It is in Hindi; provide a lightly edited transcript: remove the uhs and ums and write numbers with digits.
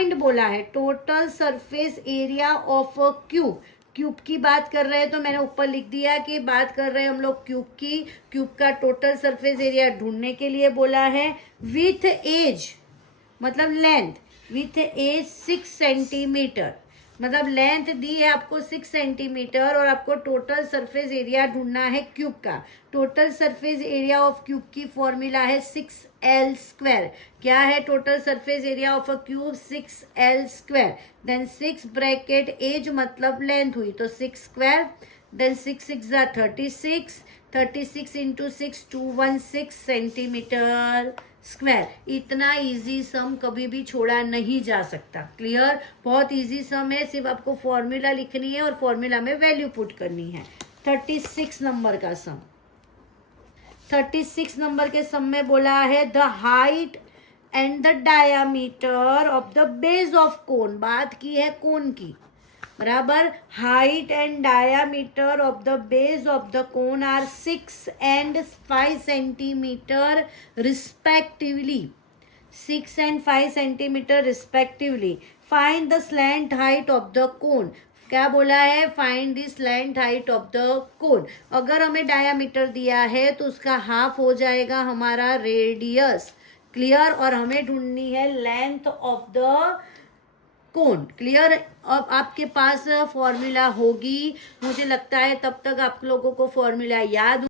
फाइंड बोला है total surface area of a cube. Cube की बात कर रहे हैं तो मैंने ऊपर लिख दिया कि बात कर रहे हैं हम लोग क्यूब की। क्यूब का टोटल सरफेस एरिया ढूंढने के लिए बोला है। विथ एज मतलब लेंथ, विथ एज 6 सेंटीमीटर, मतलब लेंथ दी है आपको 6 सेंटीमीटर और आपको टोटल सरफेस एरिया ढूंढना है क्यूब का। Total surface area of cube की फॉर्मूला है 6L²। क्या है total surface area of a cube? 6L²। Then 6 bracket edge मतलब लेंथ हुई तो 6², देन 6 6 36, 36 इंटू 6 216 सेंटीमीटर स्क्वायर। इतना इजी सम कभी भी छोड़ा नहीं जा सकता। क्लियर? बहुत इजी सम है, सिर्फ आपको फॉर्मूला लिखनी है और फॉर्मूला में वैल्यू पुट करनी है। 36 नंबर का सम, 36 नंबर के सम में बोला है the height and the diameter of the base of cone. बात की है कोन की, बराबर। Height and diameter of the base of the cone are 6 and 5 centimetre respectively, 6 and 5 centimetre respectively. Find the slant height of the cone. क्या बोला है? Find the slant height of the cone. अगर हमें डायामीटर दिया है तो उसका हाफ हो जाएगा हमारा रेडियस। क्लियर? और हमें ढूंढनी है length of the cone. Clear? अब आपके पास फॉर्मूला होगी, मुझे लगता है तब तक आप लोगों को फॉर्मूला याद